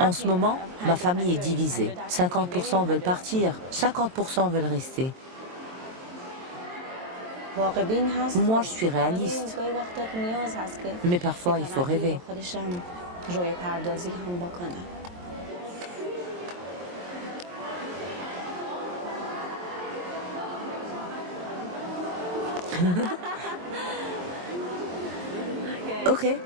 En ce moment, ma famille est divisée. 50% veulent partir, 50% veulent rester. Moi, je suis réaliste. Mais parfois, il faut rêver. Ok.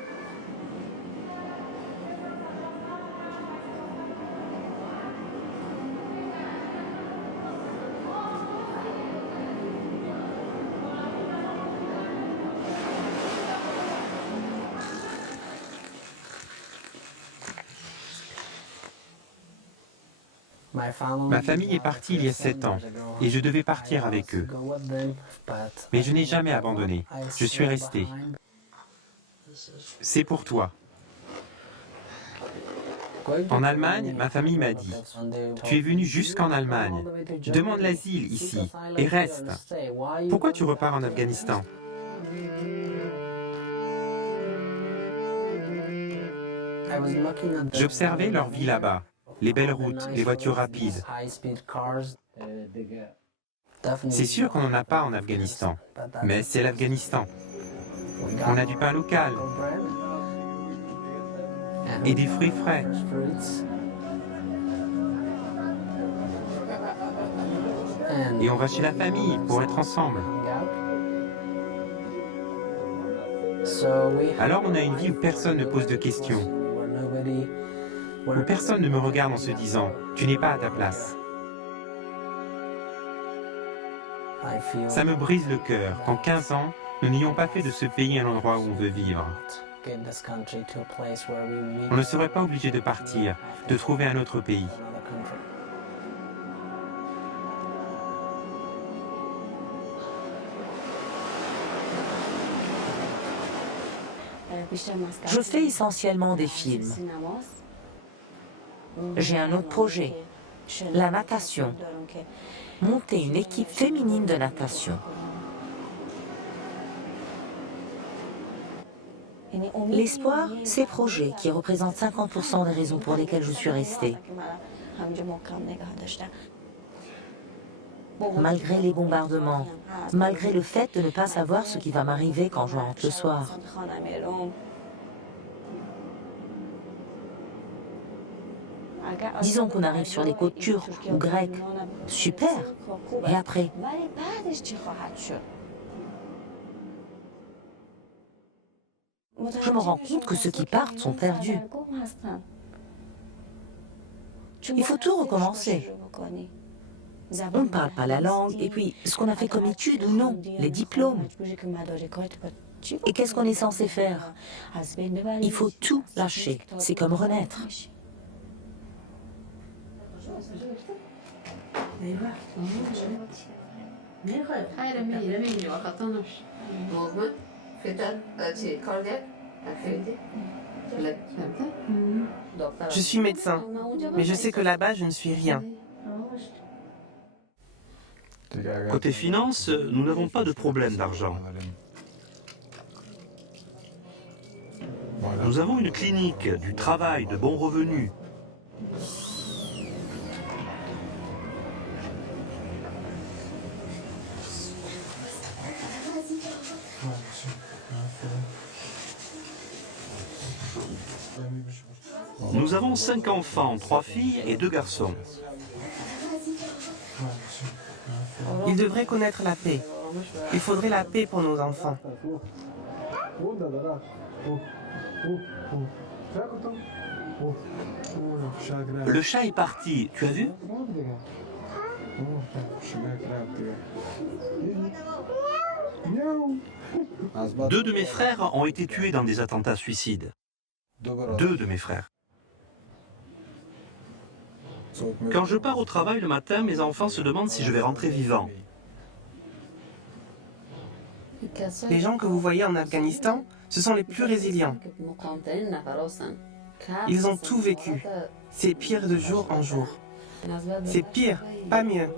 Ma famille est partie il y a 7 ans et je devais partir avec eux. Mais je n'ai jamais abandonné. Je suis resté. C'est pour toi. En Allemagne, ma famille m'a dit, tu es venu jusqu'en Allemagne. Demande l'asile ici et reste. Pourquoi tu repars en Afghanistan? J'observais leur vie là-bas, les belles routes, les voitures rapides. C'est sûr qu'on n'en a pas en Afghanistan, mais c'est l'Afghanistan. On a du pain local et des fruits frais. Et on va chez la famille pour être ensemble. Alors on a une vie où personne ne pose de questions, où personne ne me regarde en se disant « tu n'es pas à ta place ». Ça me brise le cœur qu'en 15 ans, nous n'ayons pas fait de ce pays un endroit où on veut vivre. On ne serait pas obligé de partir, de trouver un autre pays. Je fais essentiellement des films. J'ai un autre projet, la natation. Monter une équipe féminine de natation. L'espoir, ces projets qui représentent 50% des raisons pour lesquelles je suis restée. Malgré les bombardements, malgré le fait de ne pas savoir ce qui va m'arriver quand je rentre le soir. Disons qu'on arrive sur les côtes turques ou grecques. Super. Et après? Je me rends compte que ceux qui partent sont perdus. Il faut tout recommencer. On ne parle pas la langue, et puis ce qu'on a fait comme études ou non, les diplômes. Et qu'est-ce qu'on est censé faire? Il faut tout lâcher, c'est comme renaître. Je suis médecin, mais je sais que là-bas, je ne suis rien. Côté finance, nous n'avons pas de problème d'argent. Nous avons une clinique, du travail, de bons revenus. Nous avons 5 enfants, 3 filles et 2 garçons. Ils devraient connaître la paix. Il faudrait la paix pour nos enfants. Le chat est parti, tu as vu? Deux de mes frères ont été tués dans des attentats suicides. 2 de mes frères. Quand je pars au travail le matin, mes enfants se demandent si je vais rentrer vivant. Les gens que vous voyez en Afghanistan, ce sont les plus résilients. Ils ont tout vécu. C'est pire de jour en jour. C'est pire, pas mieux.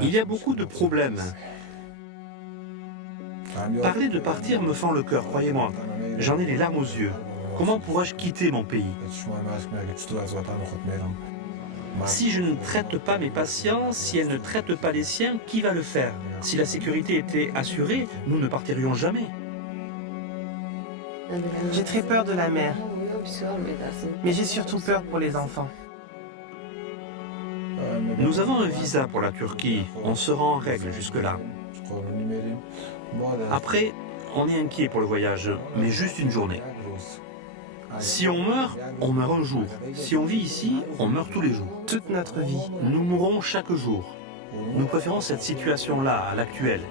Il y a beaucoup de problèmes. Parler de partir me fend le cœur, croyez-moi. J'en ai les larmes aux yeux. Comment pourrais-je quitter mon pays? Si je ne traite pas mes patients, si elle ne traite pas les siens, qui va le faire? Si la sécurité était assurée, nous ne partirions jamais. J'ai très peur de la mer, mais j'ai surtout peur pour les enfants. Nous avons un visa pour la Turquie, on sera en règle jusque-là. Après, on est inquiet pour le voyage, mais juste une journée. Si on meurt un jour. Si on vit ici, on meurt tous les jours. Toute notre vie. Nous mourrons chaque jour. Nous préférons cette situation-là à l'actuelle.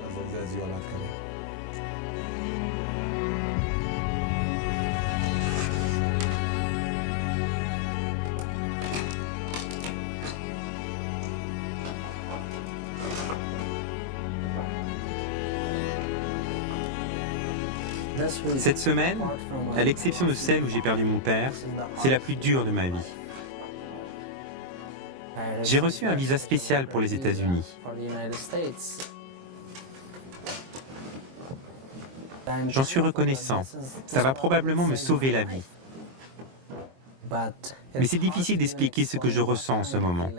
Cette semaine, à l'exception de celle où j'ai perdu mon père, c'est la plus dure de ma vie. J'ai reçu un visa spécial pour les États-Unis. J'en suis reconnaissant. Ça va probablement me sauver la vie. Mais c'est difficile d'expliquer ce que je ressens en ce moment.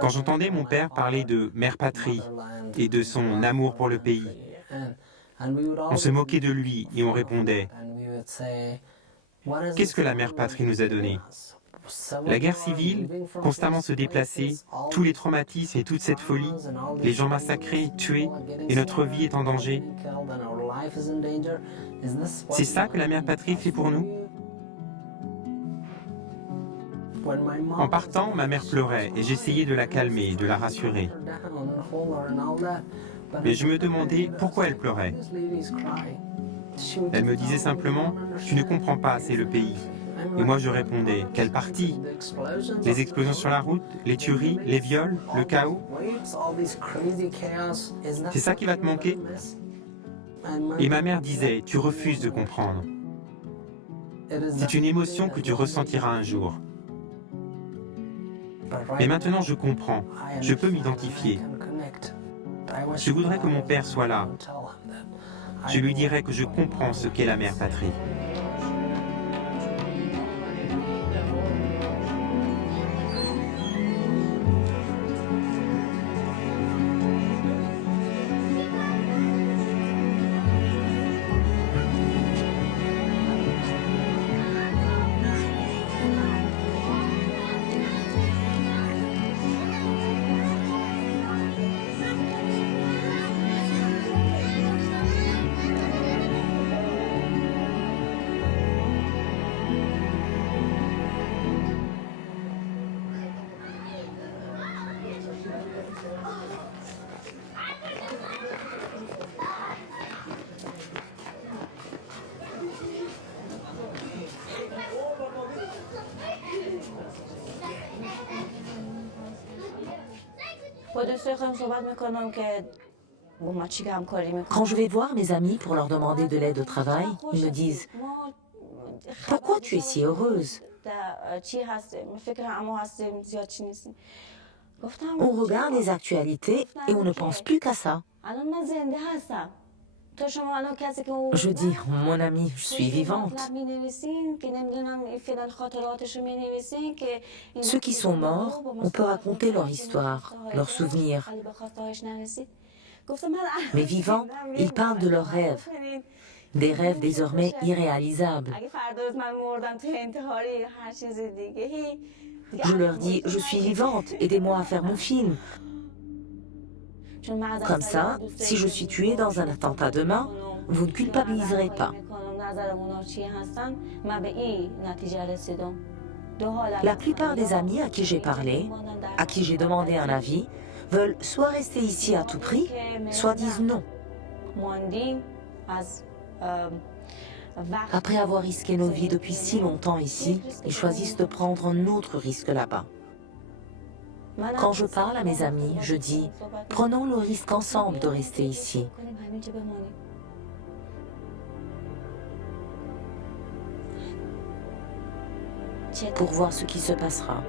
Quand j'entendais mon père parler de mère patrie et de son amour pour le pays, on se moquait de lui et on répondait « Qu'est-ce que la mère patrie nous a donné ? La guerre civile, constamment se déplacer, tous les traumatismes et toute cette folie, les gens massacrés, tués, et notre vie est en danger. C'est ça que la mère patrie fait pour nous ? » En partant, ma mère pleurait et j'essayais de la calmer, de la rassurer. Mais je me demandais pourquoi elle pleurait. Elle me disait simplement « Tu ne comprends pas, c'est le pays ». Et moi je répondais « Quelle partie ? Les explosions sur la route, les tueries, les viols, le chaos ? C'est ça qui va te manquer ?» Et ma mère disait « Tu refuses de comprendre. C'est une émotion que tu ressentiras un jour. » Mais maintenant je comprends, je peux m'identifier. Je voudrais que mon père soit là. Je lui dirais que je comprends ce qu'est la mère patrie. Quand je vais voir mes amis pour leur demander de l'aide au travail, ils me disent « Pourquoi tu es si heureuse ?» On regarde les actualités et on ne pense plus qu'à ça. Je dis « Mon ami, je suis vivante. » Ceux qui sont morts, on peut raconter leur histoire, leurs souvenirs. Mais vivants, ils parlent de leurs rêves. Des rêves désormais irréalisables. Je leur dis, je suis vivante, aidez-moi à faire mon film. Comme ça, si je suis tuée dans un attentat demain, vous ne culpabiliserez pas. La plupart des amis à qui j'ai parlé, à qui j'ai demandé un avis, veulent soit rester ici à tout prix, soit disent non. Après avoir risqué nos vies depuis si longtemps ici, ils choisissent de prendre un autre risque là-bas. Quand je parle à mes amis, je dis « Prenons le risque ensemble de rester ici. » pour voir ce qui se passera.